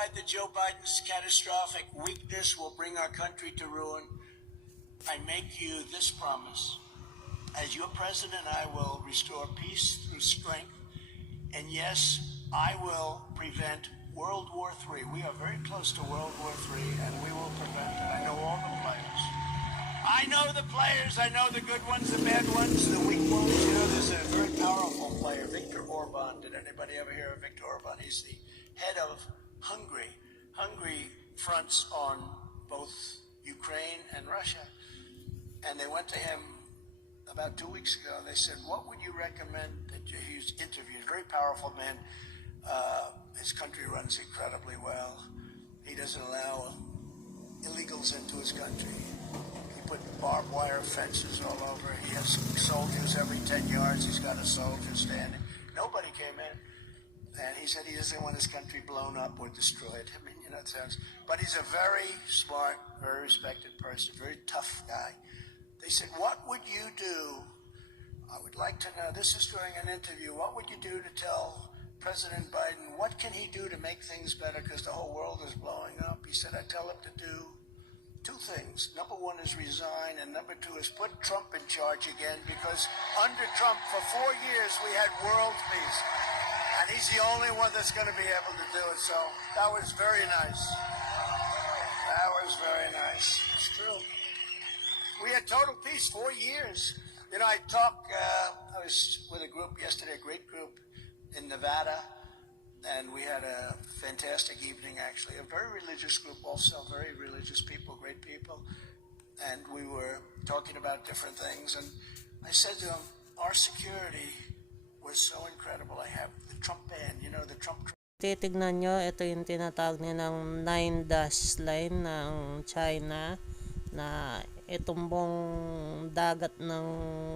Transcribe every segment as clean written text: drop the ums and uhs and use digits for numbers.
terrified that Joe Biden's catastrophic weakness will bring our country to ruin, I make you this promise. As your president, I will restore peace through strength. And yes, I will prevent World War III. We are very close to World War III, and we will prevent it. I know all the players. I know the players. I know the good ones, the bad ones, the weak ones. You know, there's a very powerful player, Viktor Orban. Did anybody ever hear of Viktor Orban? He's the head of Hungary. Hungary fronts on both Ukraine and Russia. And they went to him about 2 weeks ago. They said, what would you recommend? He was interviewed, a very powerful man. His country runs incredibly well. He doesn't allow illegals into his country. He put barbed wire fences all over. He has soldiers every 10 yards. He's got a soldier standing. Nobody came in. And he said he doesn't want his country blown up or destroyed. I mean, you know, it sounds, but he's a very smart, very respected person, very tough guy. They said, what would you do? I would like to know, this is during an interview, what would you do to tell President Biden, what can he do to make things better because the whole world is blowing up? He said, I tell him to do two things. Number one is resign, and number two is put Trump in charge again, because under Trump for 4 years we had world peace. And he's the only one that's going to be able to do it. So that was very nice. That was very nice. It's true. We had total peace 4 years. You know, I was with a group yesterday, a great group in Nevada, and we had a fantastic evening, actually. A very religious group also, very religious people, great people. And we were talking about different things. And I said to them, our security was so incredible. I have the Trump band, you know, the Trump. Titignan nyo, ito yung tinatawag nilang 9-dash line ng China, na itong buong dagat ng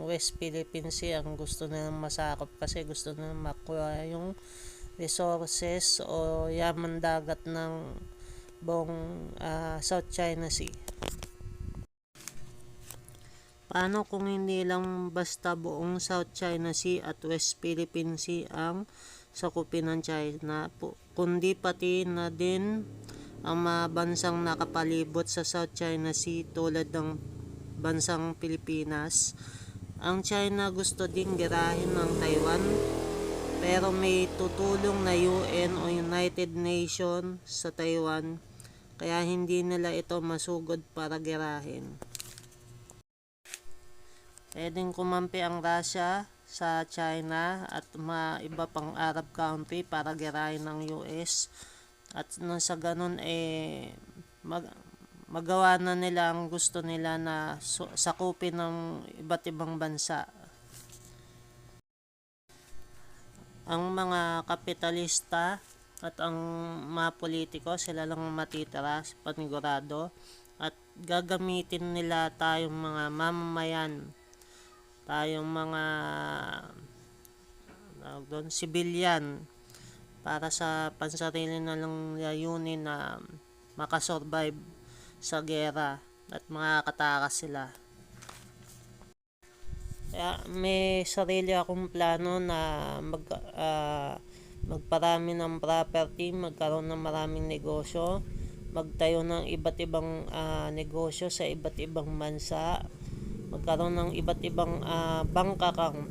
West Philippine Sea ang gusto nilang masakop, kasi gusto nilang makuha yung resources o yaman dagat ng buong South China Sea. Paano kung hindi lang basta buong South China Sea at West Philippine Sea ang sakupin ng China, kundi pati na din ang mga bansang nakapalibot sa South China Sea tulad ng bansang Pilipinas. Ang China gusto ding girahin ng Taiwan, pero may tutulong na UN o United Nations sa Taiwan, kaya hindi nila ito masugod para girahin. Pwedeng kumampi ang Russia sa China at mga iba pang Arab country para girahin ng US. At nang sa ganun magawa na nila ang gusto nila na sakupin ng iba't ibang bansa. Ang mga kapitalista at ang mga politiko, sila lang matitira sa panigurado, at gagamitin nila tayong mga mamamayan, tayong mga civilian, para sa pansarili na lang layunin na makasurvive sa gera at makakatakas sila. Kaya may sarili akong plano na magparami ng property, magkaroon ng maraming negosyo, magtayo ng iba't ibang negosyo sa iba't ibang bansa, magkaroon ng iba't ibang bank account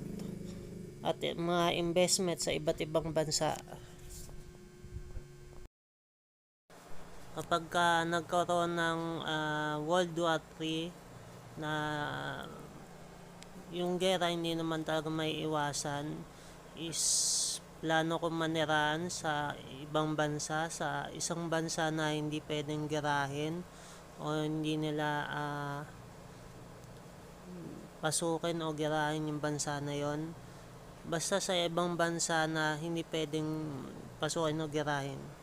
at mga investment sa iba't ibang bansa. Kapag nagkaroon ng World War III, na yung gera hindi naman talaga may iwasan, is plano ko manirahan sa ibang bansa, sa isang bansa na hindi pwedeng gerahin o hindi nila pasukin o gerahin yung bansa na yon. Basta sa ibang bansa na hindi pwedeng pasukin o gerahin.